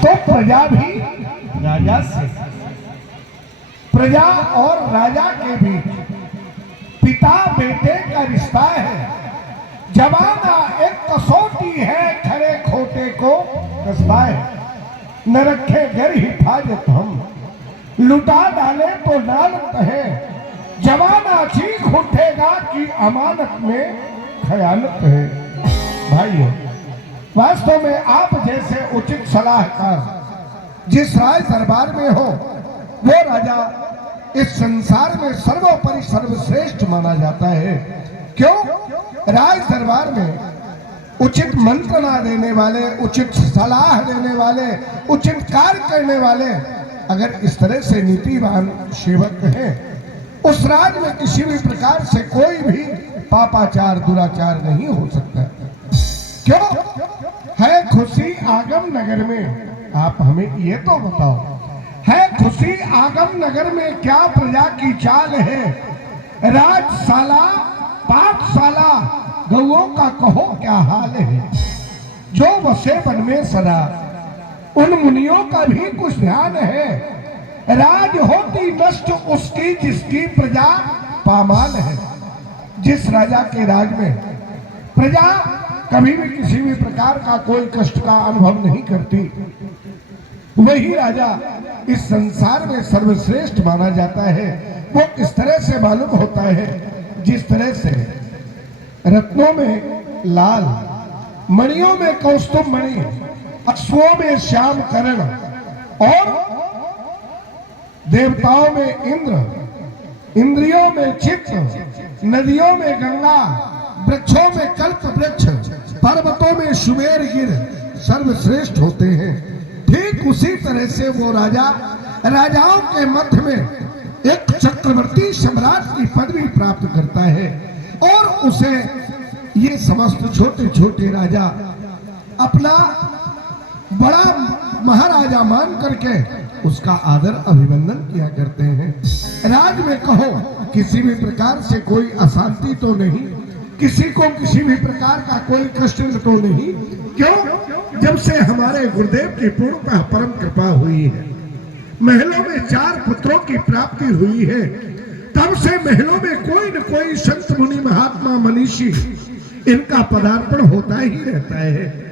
तो प्रजा भी राजा से, प्रजा और राजा के बीच पिता बेटे का रिश्ता है। जमाना एक कसौटी है, खरे खोटे को कसता है। न रखे घर हिफाजत हम, लुटा डाले तो लानत है। जमाना चीख उठेगा कि अमानत में खयानत है। भाइयों, वास्तव में आप जैसे उचित सलाहकार जिस राज दरबार में हो, वो राजा इस संसार में सर्वोपरि सर्वश्रेष्ठ माना जाता है। क्यों? राज दरबार में उचित मंत्रणा देने वाले, उचित सलाह देने वाले, उचित कार्य करने वाले अगर इस तरह से नीतिवान सेवक हैं, उस राज में किसी भी प्रकार से कोई भी पापाचार दुराचार नहीं हो सकता। क्यों है खुशी आगम नगर में? आप हमें ये तो बताओ, है खुशी आगम नगर में क्या प्रजा की चाल है? राजशाला पाठशाला गौओं का कहो क्या हाल है? जो बसे वन में सदा उन मुनियों का भी कुछ ध्यान है। राज होती नष्ट उसकी जिसकी प्रजा पामाल है। जिस राजा के राज में प्रजा कभी भी किसी भी प्रकार का कोई कष्ट का अनुभव नहीं करती, वही राजा इस संसार में सर्वश्रेष्ठ माना जाता है। वो इस तरह से मालूम होता है जिस तरह से रत्नों में लाल, मणियों में कौस्तुभ मणि, अश्वों में श्याम कर्ण और देवताओं में इंद्र, इंद्रियों में चित्र, नदियों में गंगा, वृक्षों में कल्प वृक्ष, पर्वतों में सुमेर गिर सर्वश्रेष्ठ होते हैं। ठीक उसी तरह से वो राजा राजाओं के मध्य में एक चक्रवर्ती सम्राट की पदवी प्राप्त करता है और उसे ये समस्त छोटे छोटे राजा अपना बड़ा महाराजा मान करके उसका आदर अभिनंदन किया करते हैं। राज में कहो किसी भी प्रकार से कोई अशांति तो नहीं, किसी को किसी भी प्रकार का कोई कष्ट तो नहीं। क्यों? जब से हमारे गुरुदेव की पूर्णतः परम कृपा हुई है, महलों में 4 पुत्रों की प्राप्ति हुई है, तब से महलों में कोई न कोई संत मुनि महात्मा मनीषी इनका पदार्पण होता ही रहता है।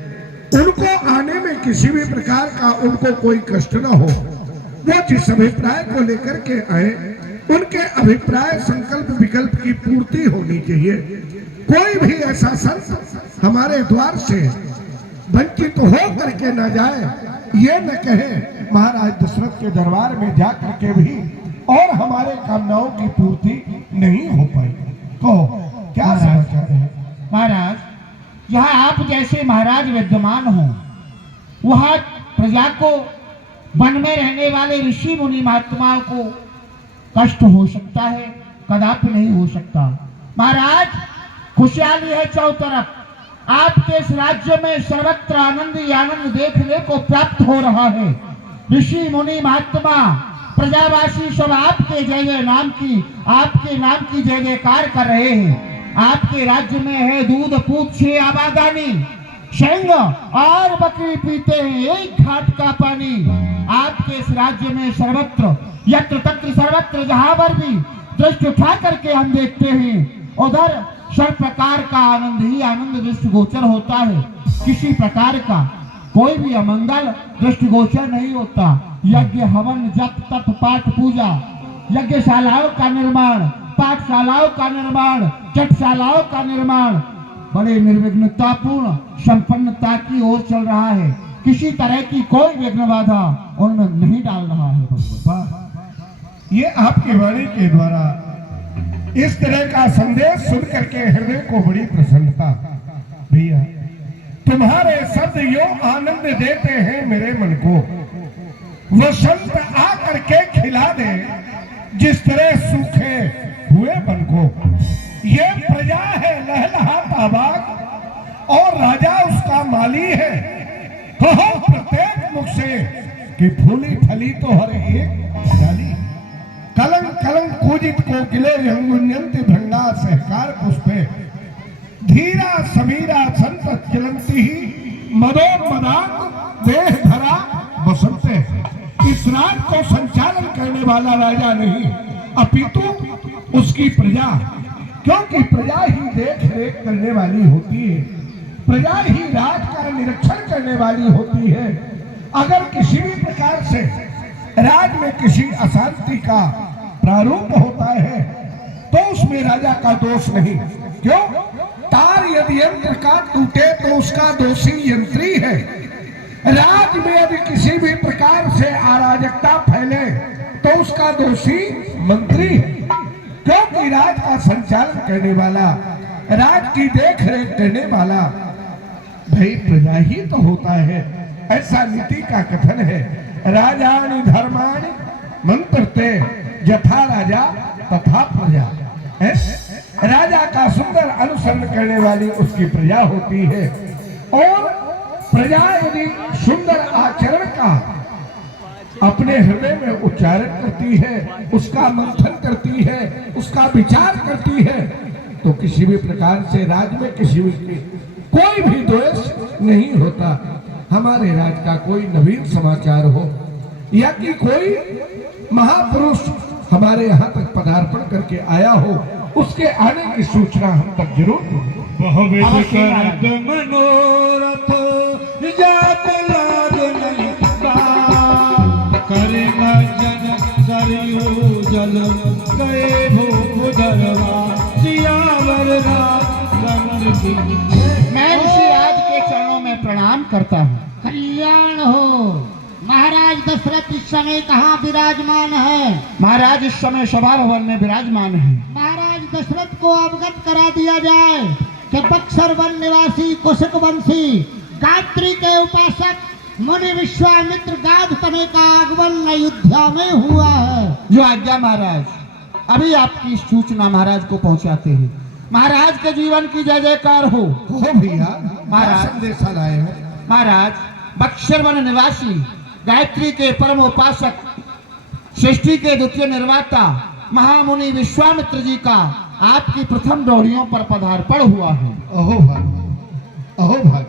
उनको आने में किसी भी प्रकार का उनको कोई कष्ट न हो। वो जिस अभिप्राय को लेकर के आए, उनके अभिप्राय संकल्प विकल्प की पूर्ति होनी चाहिए। कोई भी ऐसा संत हमारे द्वार से वंचित तो हो करके न जाए, ये न कहे महाराज दशरथ के दरबार में जा करके भी और हमारे कामनाओं की पूर्ति नहीं हो पाई। तो क्या समाचार है? महाराज, यहाँ आप जैसे महाराज विद्यमान हो, वहाँ प्रजा को, वन में रहने वाले ऋषि मुनि महात्माओं को कष्ट हो सकता है? कदापि नहीं हो सकता। महाराज, खुशहाली है चौं तरफ। आपके इस राज्य में सर्वत्र आनंद ही आनंद देखने को प्राप्त हो रहा है। ऋषि मुनि महात्मा प्रजावासी सब आपके जय जय नाम की, आपके नाम की जय जयकार कर रहे हैं। आपके राज्य में है दूध पूत से आबादानी, शेंग और बकरी पीते हैं एक घाट का पानी। आपके इस राज्य में सर्वत्र यत्र तत्र सर्वत्र जहां पर भी दृष्टि उठा करके हम देखते हैं, उधर सब प्रकार का आनंद ही आनंद दृष्टिगोचर होता है। किसी प्रकार का कोई भी अमंगल दृष्टिगोचर नहीं होता। यज्ञ हवन जप तप पाठ पूजा, यज्ञशालाओं का निर्माण, पाठशालाओं का निर्माण, चटशालाओं का निर्माण बड़े निर्विघ्नतापूर्ण संपन्नता की ओर चल रहा है। किसी तरह की कोई विघ्न बाधा उनमें नहीं डाल रहा है। भगवान, ये आपकी वाणी के द्वारा इस तरह का संदेश सुन करके हृदय को बड़ी प्रसन्नता। भैया, तुम्हारे शब्द यो आनंद देते हैं मेरे मन को। वसंत आ करके खिला दे जिस तरह सूखे हुए बन को। ये प्रजा है लहलहाता बाग और राजा उसका माली है। कहो प्रत्येक मुख से कि फूली फली तो हर एक डाली। कलंक कलंक पूजित को गिले यंगुन्यंति भंगा सहकार पुष्पे। धीरा समीरा संत चलंती ही मदो मदान देह धरा राज को संचालन करने वाला राजा नहीं, अपितु उसकी प्रजा, क्योंकि प्रजा ही देख रेख करने वाली होती है, प्रजा ही राज का निरीक्षण करने वाली होती है। अगर किसी भी प्रकार से राज में किसी अशांति का प्रारूप होता है तो उसमें राजा का दोष नहीं। क्यों? तार यदि यंत्र का टूटे तो उसका दोषी यंत्री है। राज में यदि किसी भी प्रकार से अराजकता फैले तो उसका दोषी मंत्री है, क्योंकि राज का संचालन करने वाला, राज की देख रेख करने वाला भाई प्रजा ही तो होता है। ऐसा नीति का कथन है, राजानि धर्माणि मंत्रते यथा राजा तथा प्रजा। राजा का सुंदर अनुसरण करने वाली उसकी प्रजा होती है, और प्रजा यदि सुंदर आचरण का अपने हृदय में उच्चारण करती है, उसका मंथन करती है, उसका विचार करती है, तो किसी भी प्रकार से राज में किसी भी कोई भी दोष नहीं होता। हमारे राज का कोई नवीन समाचार हो या कि कोई महापुरुष हमारे यहाँ तक पदार्पण करके आया हो, उसके आने की सूचना हम तक जरूर मनोरथ जात लाग नहीं करे न जन सरयू जल गए भूधरवा सियावर मैं ऋषिराज के चरणों में प्रणाम करता हूँ। कल्याण हो। महाराज दशरथ इस समय कहाँ विराजमान है? महाराज इस समय सभा भवन में विराजमान है। महाराज दशरथ को अवगत करा दिया जाए कि बक्सर वन निवासी कुशक वंशी गायत्री के उपासक मुनि विश्वामित्र गाधतमे का आगमन अयोध्या में हुआ है। जो आज्ञा महाराज, अभी आपकी सूचना महाराज को पहुंचाते हैं। महाराज के जीवन की जय जयकार हो। भैया महाराज संदेशा लाए हैं। महाराज बक्सर वन निवासी गायत्री के परम उपासक, सृष्टि के द्वितीय निर्माता महामुनि विश्वामित्र जी का आपकी प्रथम डोरियों पर पदार्पण हुआ है। अहो भाग, अहो भाग,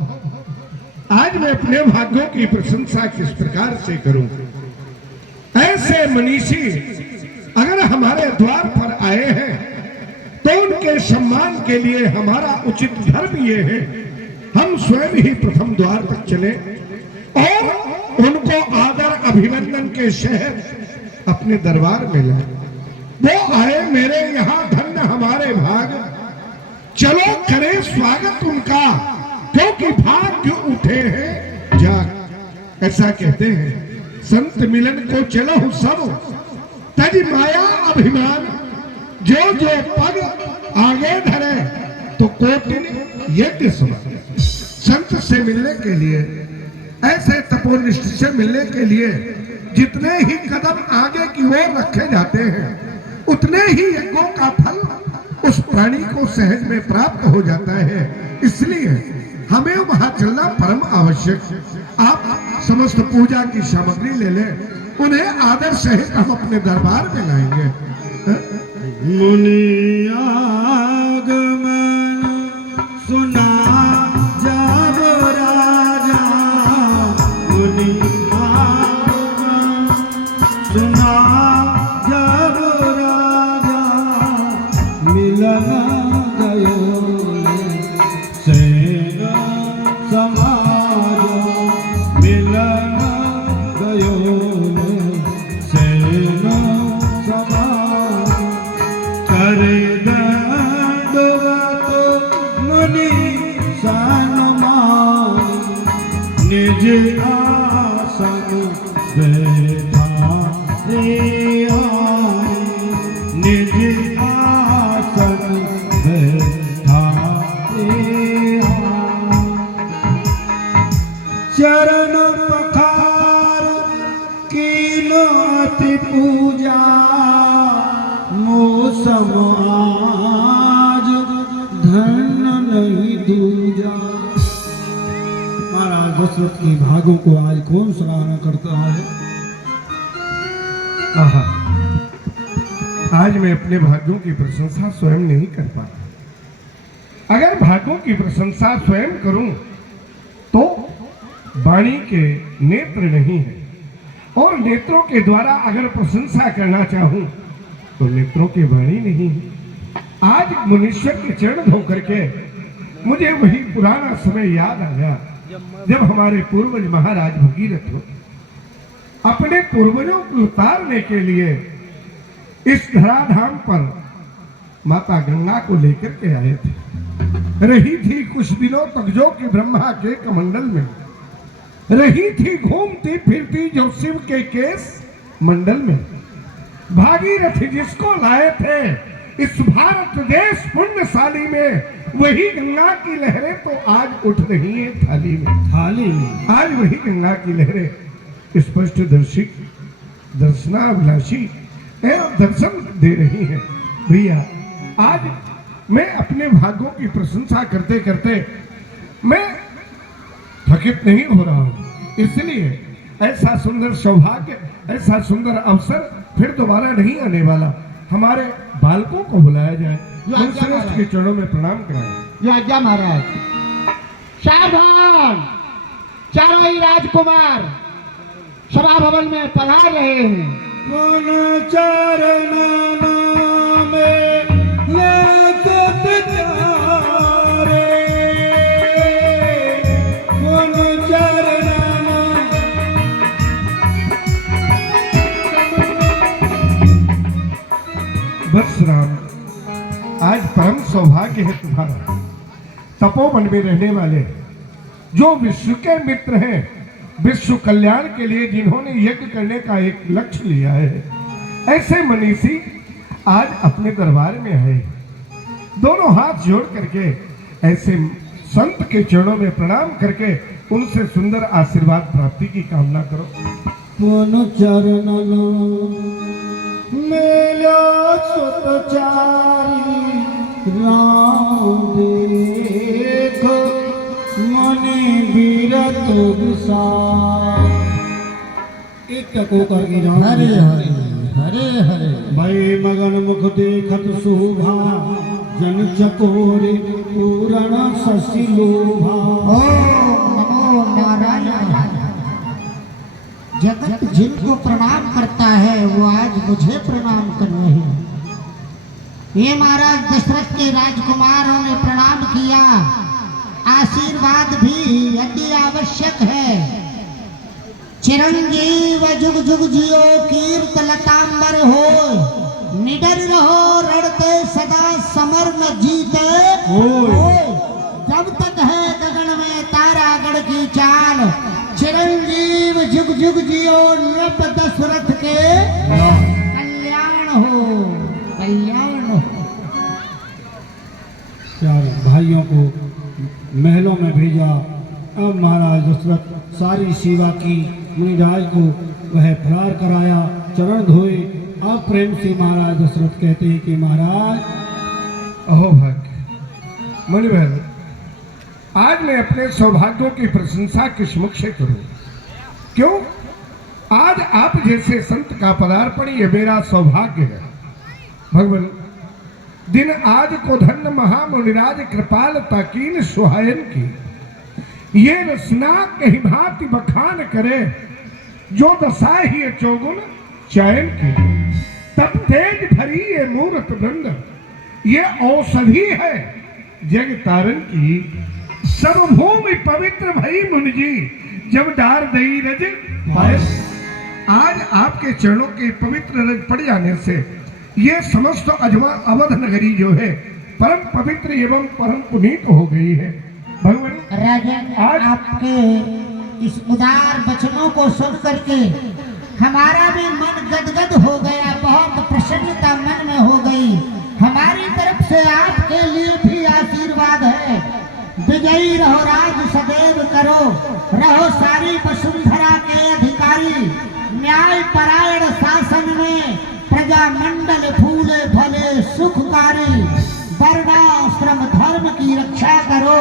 आज मैं अपने भाग्यों की प्रशंसा किस प्रकार से करूं। ऐसे मनीषी अगर हमारे द्वार पर आए हैं तो उनके सम्मान के लिए हमारा उचित धर्म ये है, हम स्वयं ही प्रथम द्वार तक चले और उनको आदर अभिनंदन के शहर अपने दरबार में लाए। वो आए मेरे यहाँ, धन्य हमारे भाग, चलो करें स्वागत उनका, क्योंकि भाग्य उठे हैं जाग। ऐसा कहते हैं, संत मिलन को चलो सब तज माया अभिमान, जो जो पग आगे धरे तो कोटिन यज्ञ समान। संत से मिलने के लिए, ऐसे तपोनिष्ठ से मिलने के लिए जितने ही कदम आगे की ओर रखे जाते हैं, उतने ही यज्ञों का फल उस प्राणी को सहज में प्राप्त हो जाता है। इसलिए हमें वहां चलना परम आवश्यक। आप समस्त पूजा की सामग्री ले लें, उन्हें आदर सहित हम अपने दरबार में लाएंगे। मुनि आगमन सुना जब राजा, मुनि आगमन सुना जब राजा, मिलन गयो सेन समाज, मिलन गयो सेन समाज, करे दंडवत मुनि सन्मान, निज आसन बैठा रे आए, निज आसन बैठा रे आए, चरण पखार कीन अति पूजा, मौसम आज धन नहीं दूजा। महाराज दशरथ की भागों को आज कौन सराहना करता है? आहा, आज मैं अपने भाग्यों की प्रशंसा स्वयं नहीं कर पाता। अगर भाग्यों की प्रशंसा स्वयं करूं तो वाणी के नेत्र नहीं है, और नेत्रों के द्वारा अगर प्रशंसा करना चाहूं तो नेत्रों की वाणी नहीं। आज मुनीश्वर के चरण धो करके मुझे वही पुराना समय याद आ गया जब हमारे पूर्वज महाराज भगीरथ अपने पूर्वजों को उतारने के लिए इस धराधाम पर माता गंगा को लेकर के आए थे। रही थी कुछ दिनों तक जो कि ब्रह्मा के कमंडल में रही थी, घूमती फिरती जो शिव के केस मंडल में। भागीरथ जिसको लाए थे इस भारत देश पुण्यशाली में, वही गंगा की लहरें तो आज उठ रही हैं थाली में। आज वही गंगा की लहरें स्पष्ट दर्शी दर्शनाभिलाषी एवं दर्शन दे रही हैं। भैया आज मैं अपने भाग्यों की प्रशंसा करते करते मैं थकित नहीं हो रहा हूं, इसलिए ऐसा सुंदर सौभाग्य, ऐसा सुंदर अवसर फिर दोबारा नहीं आने वाला। हमारे बालकों को बुलाया जाए, श्रेष्ठ के चरणों में प्रणाम कराएं। ये आज्ञा महाराज। सावधान, चारों ही राजकुमार सभा भवन में पधार रहे हैं। कौन चरण में लागत चारे, कौन चरण बस राम, आज परम सौभाग्य है तुम्हारा। तपोवन में रहने वाले जो विश्व के मित्र हैं, विश्व कल्याण के लिए जिन्होंने यज्ञ करने का एक लक्ष्य लिया है, ऐसे मनीषी आज अपने दरबार में आए। दोनों हाथ जोड़ करके ऐसे संत के चरणों में प्रणाम करके उनसे सुंदर आशीर्वाद प्राप्ति की कामना करो। कौन चरण मेला सुतचारी, राम देख मने बीरत विसार। एक टको करके राम हरे हरे हरे हरे। भय मगन मुख देखत शोभा, जन चकोरे पूरण शशि लोभा। ओम नमो नारायण। जगत जिनको प्रणाम करता है वो आज मुझे प्रणाम कर रहे हैं। ये महाराज दशरथ के राजकुमारों ने प्रणाम किया, आशीर्वाद भी अति आवश्यक है। चिरंजीव जुग जुग जियो, कीर्त लतांबर हो, निडर रहो रड़ते सदा, समर न जीते होय। जब तक है गगन में तारागढ़ की चाल, चिरंजीव जुग जुग जियो, नृप दशरथ के कल्याण हो, कल्याण हो। चार भाइयों को महलों में भेजा। अब महाराज दशरथ सारी सेवा की, मुनिराज को वह फरार कराया, चरण धोए। अब प्रेम से महाराज दशरथ कहते हैं कि महाराज अहो भाग्य मुनिवर, आज मैं अपने सौभाग्यों की प्रशंसा किस मुख से करूं? क्यों? आज आप जैसे संत का पदार्पण ये मेरा सौभाग्य है। भगवान, दिन आज को धन्य महामुनिराज कृपाल ताकीन सुहायन की, ये रसना कहीं भांति बखान करे, जो दशा ही चौगुन चयन की। तब तेज धरी ये मूर्त वृंद, ये औषधि है जग तारण की। सर्वभूमि पवित्र भई मुनि जी, जब डार दई रज पाए। आज आपके चरणों के पवित्र रज पड़ जाने से ये समस्त अवध नगरी जो है परम पवित्र एवं परम पुनीत हो गई है। भगवान राजन, आपके इस उदार वचनों को सुन करके हमारा भी मन गदगद हो गया, बहुत प्रसन्नता मन में हो गई। हमारी तरफ से आपके लिए भी आशीर्वाद है। विजयी रहो, राज सदैव करो, रहो सारी वसुंधरा के अधिकारी। न्याय परायण शासन में प्रजा मंडल फूले फले सुखकारी। वर्णाश्रम धर्म की रक्षा करो,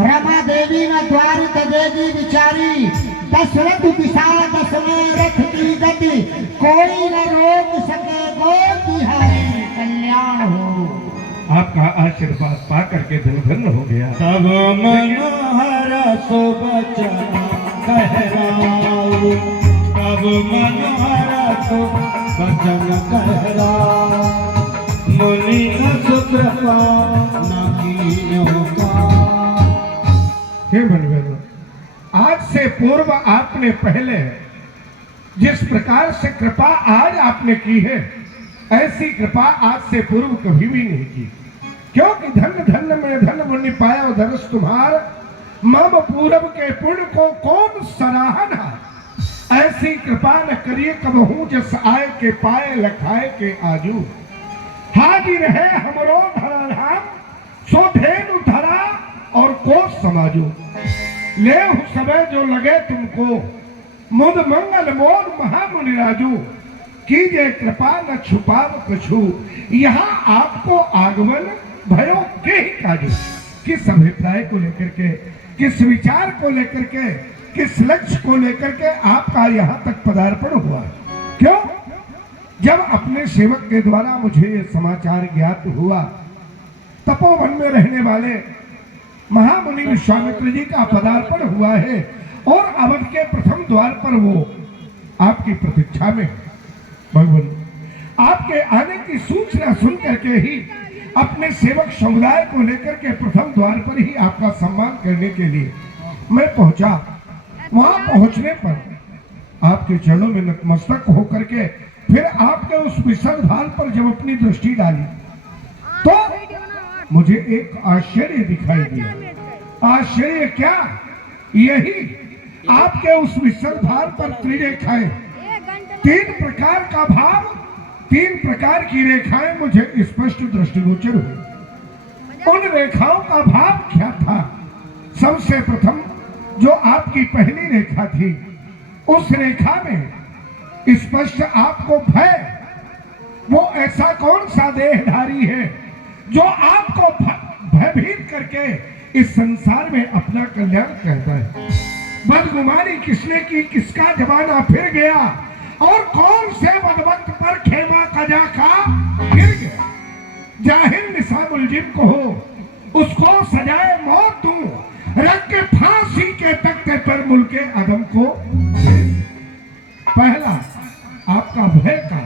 रमा देवी न द्वार देगी विचारी। दशरथ विषादस में रथ की गति, कोई न रोक सके गो बिहारी। कल्याण हो। आपका आशीर्वाद पा करके धन धन हो गया। तब मनोहर सो बचन कहराऊ, तब मनोहर तो वचन कहरा मुनि सुकृपा न कीन्यो का। हे मनवेलो, आज से पूर्व आपने पहले जिस प्रकार से कृपा आज आपने की है, ऐसी कृपा आज से पूर्व कभी भी नहीं की। क्योंकि धन धन में धन मुनि पाया धरस तुम्हार, मम पूरब के पुण्य को कौन सराहना। ऐसी कृपा न करिए कबहू जस आए के पाए लखाए के आजू। हाजिर है हमरो धरा धाम, सो धेनु धरा और कोस समाजो। ले सबे जो लगे तुमको, मुद मंगल मोद महामुनि राजू। कीजे कृपा न छुपाव कछु, यहाँ आपको आगमन भयो के ही काजू। किस अभिप्राय को लेकर के, किस विचार को लेकर के, किस लक्ष्य को लेकर के आपका यहाँ तक पदार्पण हुआ? क्यों? जब अपने सेवक के द्वारा मुझे ये समाचार ज्ञात हुआ, तपोवन में रहने वाले महामुनि विश्वामित्र जी का पदार्पण हुआ है और अवध के प्रथम द्वार पर वो आपकी प्रतीक्षा में। भगवान, आपके आने की सूचना सुन करके ही अपने सेवक समुदाय को लेकर के प्रथम द्वार पर ही आपका सम्मान करने के लिए मैं पहुंचा। वहां पहुंचने पर आपके चरणों में नतमस्तक होकर के फिर आपके उस विशाल ढाल पर जब अपनी दृष्टि डाली तो मुझे एक आश्चर्य दिखाई दिया। आश्चर्य क्या? यही आपके उस विशाल ढाल पर त्रिरेखाएं, तीन प्रकार का भाव, तीन प्रकार की रेखाएं मुझे स्पष्ट दृष्टिगोचर हुई। उन रेखाओं का भाव क्या था? सबसे प्रथम जो आपकी पहली रेखा थी, उस रेखा में स्पष्ट आपको भय, वो ऐसा कौन सा देहधारी है जो आपको भयभीत करके इस संसार में अपना कल्याण कहता है। बदगुमानी किसने की, किसका जमाना फिर गया और कौन से बदबख्त पर खेमा कजा का गिर गया। जाहिर निसामुल जिन को हो, उसको सजाए मौत दूं, रख के फांसी के तख्ते पर मुल्के अदम को। पहला आपका भय का,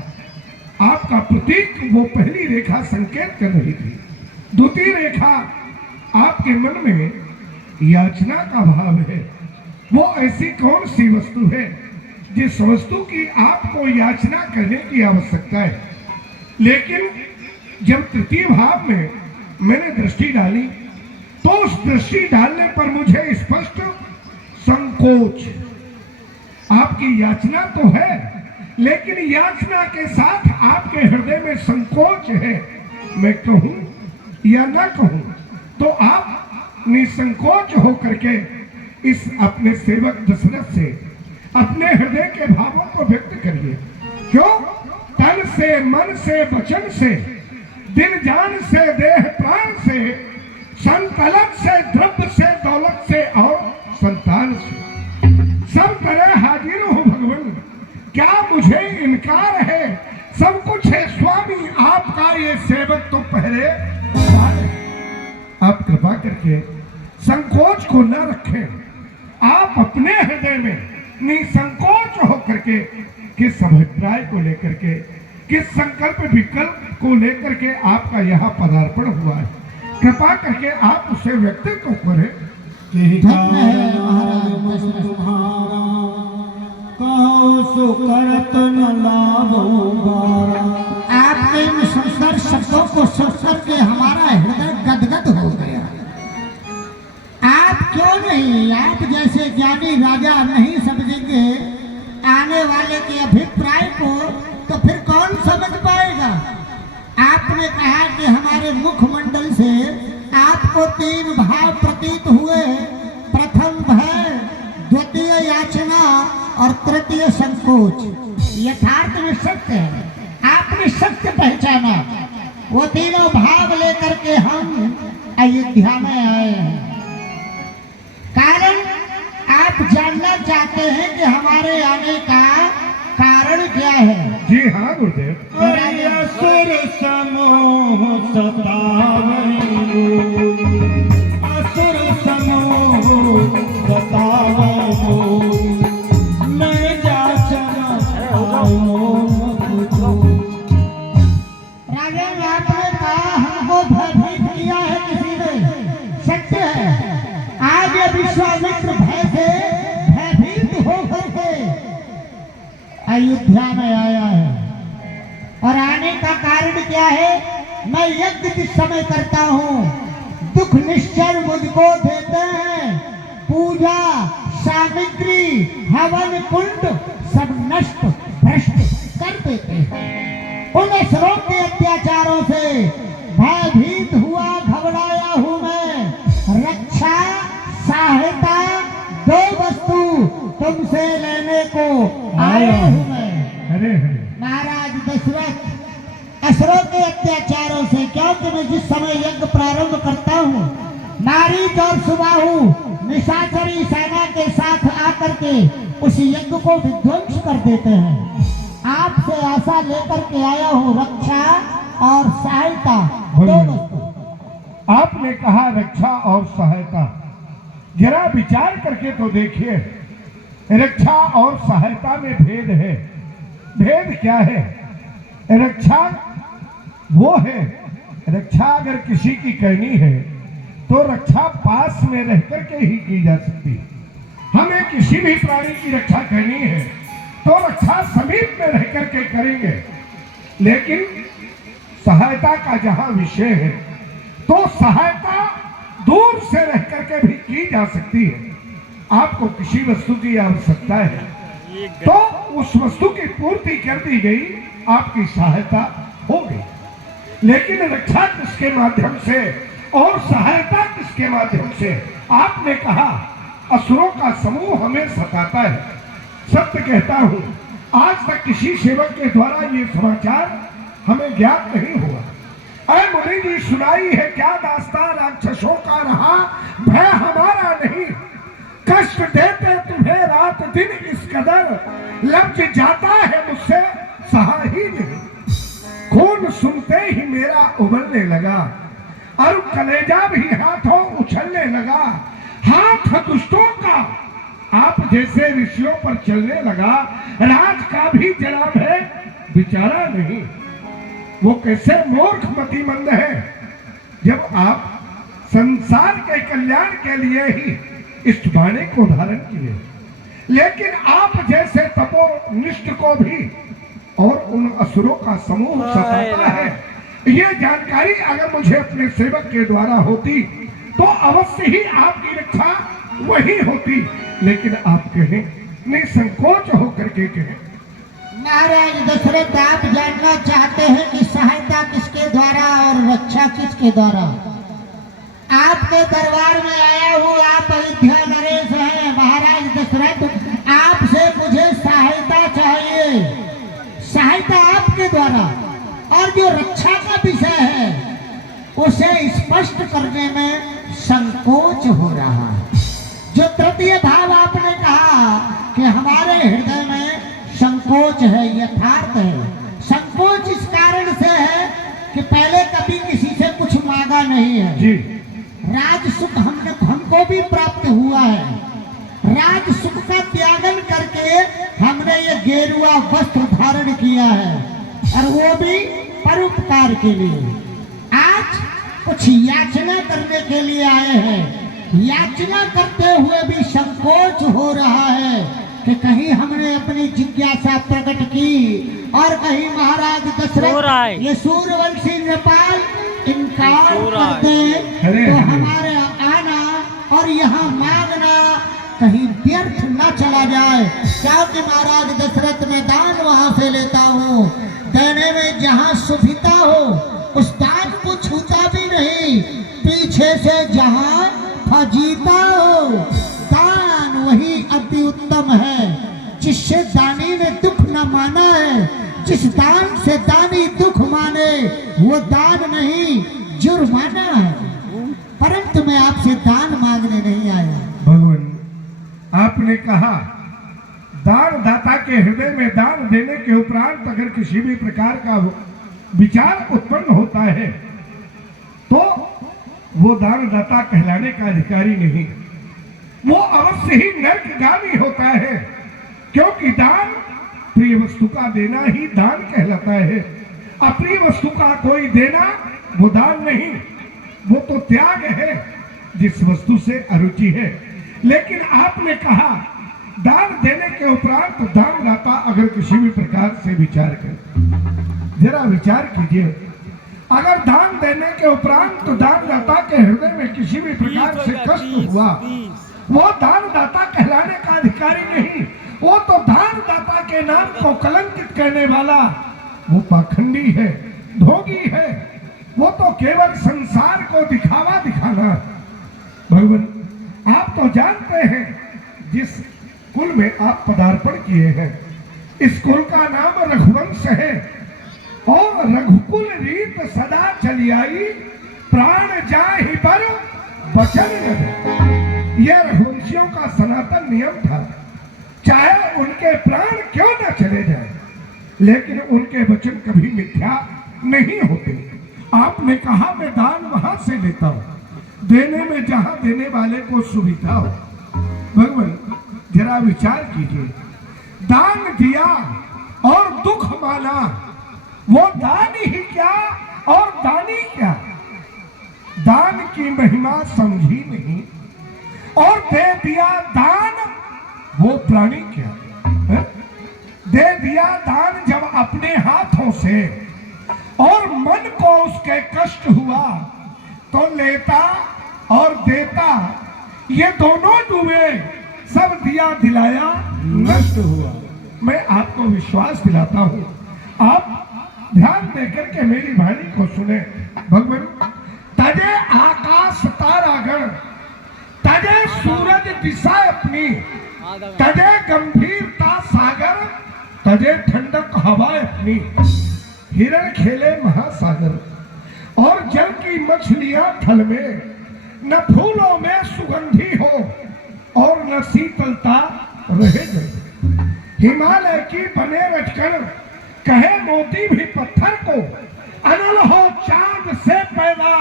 आपका प्रतीक वो पहली रेखा संकेत कर रही थी। दूसरी रेखा आपके मन में याचना का भाव है। वो ऐसी कौन सी वस्तु है जिस वस्तु की आपको याचना करने की आवश्यकता है? लेकिन जब तृतीय भाव में मैंने दृष्टि डाली तो उस दृष्टि डालने पर मुझे स्पष्ट संकोच, आपकी याचना तो है लेकिन याचना के साथ आपके हृदय में संकोच है। मैं कहूं या ना कहूं तो आप निसंकोच होकर के इस अपने सेवक दशरथ से अपने हृदय के भावों को व्यक्त करिए। क्यों? तन से, मन से, वचन से, दिल जान से, देह प्राण से, संतलन से, द्रव्य से, दौलत से और संतान से सब तरह हाजिर हूं भगवान। क्या मुझे इनकार है? सब कुछ है स्वामी आपका, ये सेवक तो पहरे। आप कृपा करके संकोच को न रखें। आप अपने हृदय में निसंकोच होकर के किस अभिप्राय को लेकर के, किस संकल्प विकल्प को लेकर के आपका यहाँ पदार्पण हुआ है, कृपा करके आप उसे व्यक्त तो करें। आपके इन सुंदर शब्दों को सुनकर के हमारा हृदय गदगद हो गया। आप क्यों नहीं, आप जैसे ज्ञानी राजा नहीं समझेंगे आने वाले के अभिप्राय को, तो फिर कौन समझ पाएगा? आपने कहा कि हमारे मुखमंडल से आपको तीन भाव प्रतीत हुए। प्रथम भय, द्वितीय याचना और तृतीय संकोच। यथार्थ में सत्य है, आपने सत्य पहचाना। वो तीनों भाव लेकर के हम अयोध्या में आए हैं। कारण आप जानना चाहते हैं कि हमारे आने का कारण क्या है? जी हाँ गुरुदेव। असुर समूह सतावैनु, असुर समूह सतावैनु, मैं जाचन अयोध्या में आया है। और आने का कारण क्या है? मैं यज्ञ जिस समय करता हूँ, दुख निश्चय मुझको देते हैं, पूजा सामग्री हवन कुंड सब नष्ट भ्रष्ट कर देते हैं। उन असुरों के अत्याचारों से भयभीत हुआ, घबराया हूँ मैं। रक्षा सहायता दो वस्तु तुमसे लेने को आया हूँ मैं। हरे हरे। महाराज दशरथ, असुरों के अत्याचारों से, क्योंकि मैं जिस समय यज्ञ प्रारंभ करता हूँ, मारीच और सुबाहु निशाचरी सेना के साथ आकर के उस यज्ञ को विध्वंस कर देते हैं। आपसे आशा लेकर के आया हूँ, रक्षा और सहायता दो वस्तु। आपने कहा रक्षा और सहायता, जरा विचार करके तो देखिए, रक्षा और सहायता में भेद है। भेद क्या है? रक्षा वो है, रक्षा अगर किसी की करनी है तो रक्षा पास में रह करके ही की जा सकती है। हमें किसी भी प्राणी की रक्षा करनी है तो रक्षा समीप में रह करके करेंगे। लेकिन सहायता का जहां विषय है तो सहायता दूर से रह करके भी की जा सकती है। आपको किसी वस्तु की आवश्यकता है तो उस वस्तु की पूर्ति कर दी गई, आपकी सहायता हो गई। लेकिन रक्षा किसके माध्यम से और सहायता किसके माध्यम से? आपने कहा असुरों का समूह हमें सताता है। सत्य कहता हूं, आज तक किसी सेवक के द्वारा ये समाचार हमें ज्ञात नहीं हुआ। ऐ मुनि जी, सुनाई है क्या दास्तां राक्षसों का रहा, भय हमारा नहीं। कष्ट देते तुम्हें रात दिन इस कदर, लफ्ज जाता है मुझसे सहा ही नहीं। खून सुनते ही मेरा उबलने लगा और कलेजा भी हाथों उछलने लगा। हाथ दुष्टों का आप जैसे ऋषियों पर चलने लगा। राज का भी जनाब है बिचारा नहीं। वो कैसे मूर्ख मतिमंद है जब आप संसार के कल्याण के लिए ही इस बाणे को धारण किए। लेकिन आप जैसे तपोनिष्ठ को भी और उन असुरों का समूह सताता है, ये जानकारी अगर मुझे अपने सेवक के द्वारा होती तो अवश्य ही आपकी रक्षा वही होती। लेकिन आप कहें, निसंकोच होकर के कहें। महाराज दशरथ, आप जानना चाहते हैं कि सहायता किसके द्वारा और रक्षा किसके द्वारा? आपके दरबार में आया हूँ, आप अयोध्या नरेश हैं। महाराज दशरथ, आपसे मुझे सहायता चाहिए, सहायता आपके द्वारा। और जो रक्षा का विषय है उसे स्पष्ट करने में संकोच हो रहा है। जो तृतीय भाव आपने कहा कि हमारे हृदय में संकोच है, यथार्थ है। संकोच इस कारण से है कि पहले कभी किसी से कुछ मांगा नहीं है जी। राज सुख हमको भी प्राप्त हुआ है। राज सुख का त्यागन करके हमने ये गेरुआ वस्त्र धारण किया है, और वो भी परोपकार के लिए। आज कुछ याचना करने के लिए आए हैं। याचना करते हुए भी संकोच हो रहा है कि कहीं हमने अपनी जिज्ञासा प्रकट की और कहीं महाराज दशरथ ये सूर्यवंशी नेपाल इनकार कर दे तो हमारे आना और यहाँ मांगना कहीं व्यर्थ न चला जाए। क्योंकि महाराज दशरथ में दान वहां से लेता हूँ, देने में जहाँ सुविधा हो उस दान को छूता भी नहीं। पीछे से जहाँ फजीता हो, दान वही अति उत्तम है जिससे दानी ने दुख न माना है। जिस दान से दानी दुख माने वो दान नहीं, जुर्माना है। परंतु मैं आपसे दान मांगने नहीं आया। भगवान, आपने कहा दान दाता के हृदय में दान देने के उपरांत अगर किसी भी प्रकार का विचार उत्पन्न होता है तो वो दान दाता कहलाने का अधिकारी नहीं, वो अवश्य ही नरकगामी होता है। क्योंकि दान प्रिय वस्तु का देना ही दान कहलाता है। अप्रिय वस्तु का कोई देना वो दान नहीं, वो तो त्याग है जिस वस्तु से अरुचि है। लेकिन आपने कहा दान देने के उपरांत दान दाता अगर किसी भी प्रकार से विचार करें, जरा विचार कीजिए, अगर दान देने के उपरांत तो दानदाता के हृदय में किसी भी प्रकार से कष्ट हुआ, वो दानदाता कहलाने का अधिकारी नहीं, वो तो दानदाता के नाम को कलंकित करने वाला वो पाखंडी है, ढोंगी है, वो तो केवल संसार को दिखावा दिखाना। भगवान, आप तो जानते हैं जिस कुल में आप पदार्पण किए हैं, इस कुल का नाम रघुवंश है और रघुकुल रीत सदा चली आई, प्राण जाहि पर वचन न दे। यह रघुवंशियों का सनातन नियम था, चाहे उनके प्राण क्यों न चले जाए, लेकिन उनके वचन कभी मिथ्या नहीं होते। आपने कहा मैं दान वहां से लेता हूं, देने में जहां देने वाले को सुविधा हो। भगवान, जरा विचार कीजिए, दान दिया और दुख माना, वो दान ही क्या और दानी क्या? दान की महिमा समझी नहीं और दे दिया दान, वो प्राणी क्या है? दे दिया दान जब अपने हाथों से और मन को उसके कष्ट हुआ तो लेता और देता, ये दोनों डूबे, सब दिया दिलाया नष्ट हुआ। मैं आपको विश्वास दिलाता हूं, आप ध्यान देकर के मेरी वाणी को सुने। भगवान, तजे आकाश तारागण, तजे सूरज दिशा अपनी, तजे गंभीरता सागर, तजे ठंडक हवा अपनी। हिरण खेले महासागर और जल की मछलियां थल में, न फूलों में सुगंधी हो और न शीतलता रहे गई। हिमालय की बने रचकर कहे मोती भी पत्थर को, अनल हो चांद से पैदा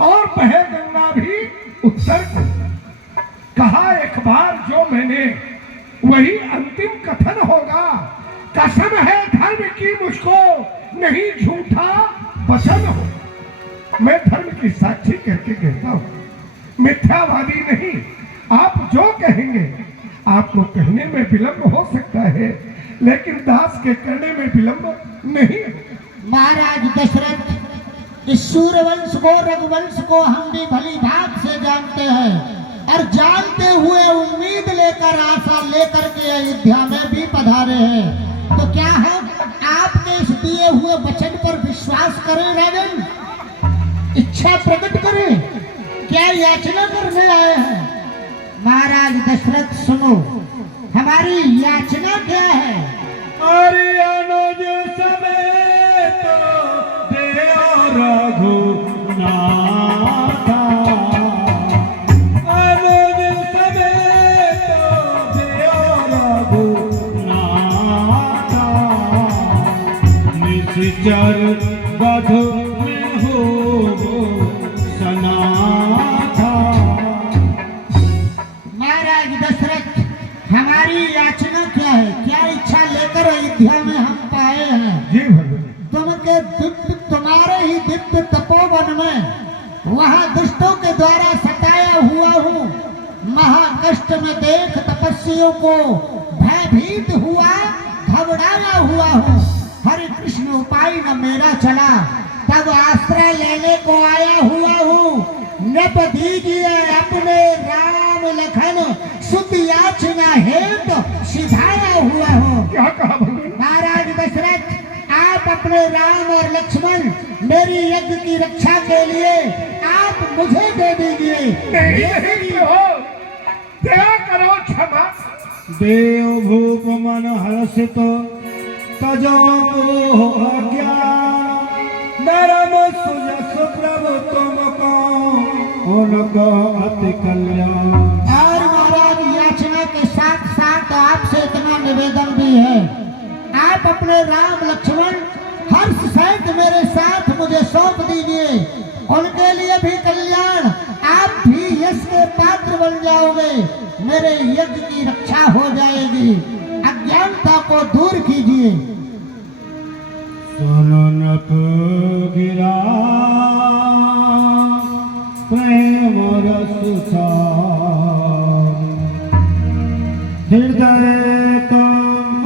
और बहे गंगा भी उत्तर को। कहा एक बार जो मैंने वही अंतिम कथन होगा, कसम है धर्म की मुझको नहीं झूठा वचन हो। मैं धर्म की साक्षी करके कहता हूं, मिथ्यावादी नहीं। आप जो कहेंगे, आपको कहने में विलंब हो सकता है, लेकिन दास के करने में विलंब नहीं। महाराज दशरथ, इस सूर्यवंश को, रघुवंश को हम भी भली भांति से जानते हैं और जानते हुए उम्मीद लेकर, आशा लेकर के अयोध्या में भी पधारे हैं। तो क्या हम आपके इस दिए हुए वचन पर विश्वास करें राजन? इच्छा प्रकट करें, क्या याचना करने आए हैं? महाराज दशरथ सुनो, हमारी याचना क्या है? अरे अनुज समेत देव रघुनाथा, अनुज समेत देव रघुनाथा, निश्चर बध में हो सनाथा। महाराज दशरथ, हमारी याचना क्या है? क्या इच्छा लेकर अयोध्या में हम पाए हैं? जी भगवान, तुम्हारे ही दिव्य तपोवन में वहां दुष्टों के द्वारा सताया हुआ हूँ, महाकष्ट में देख तपस्वियों को भयभीत हुआ, घबराया हुआ हूँ। हरे कृष्ण उपाय न मेरा चला, तब आश्रय लेने को आया हुआ हूँ। नप दीजिए अपने राम लखन, सुत याचना हेतु सिधाया हुआ हूँ। क्या कहा भगवान? महाराज दशरथ, आप अपने राम और लक्ष्मण मेरी यज्ञ की रक्षा के लिए आप मुझे दे दीजिए। नहीं हो, दया करो, क्षमा। देव भूप मन हर्षित तजो मोह अज्ञान, नरम सुजस प्रभु तुमको उनको अति कल्याण। और महाराज, याचना के साथ साथ आपसे इतना निवेदन भी है, आप अपने राम लक्ष्मण हर्ष सहित मेरे साथ मुझे सौंप दीजिए, उनके लिए भी कल्याण, आप भी यश के पात्र बन जाओगे, मेरे यज्ञ की रक्षा हो जाएगी, अज्ञानता को दूर कीजिए। सुननक गिरा प्रेम रस हृदय कंप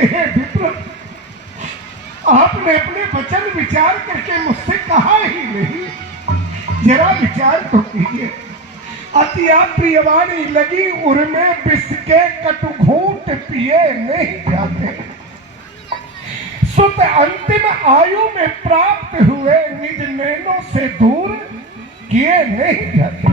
हे विप्र, आपने अपने वचन विचार करके मुझसे कहा ही नहीं, जरा विचार तो कीजिए। अति प्रियवाणी लगी उर्मे विष के कटुघूट पिए नहीं जाते, सुत अंतिम आयु में प्राप्त हुए निज नैनों से दूर किए नहीं जाते।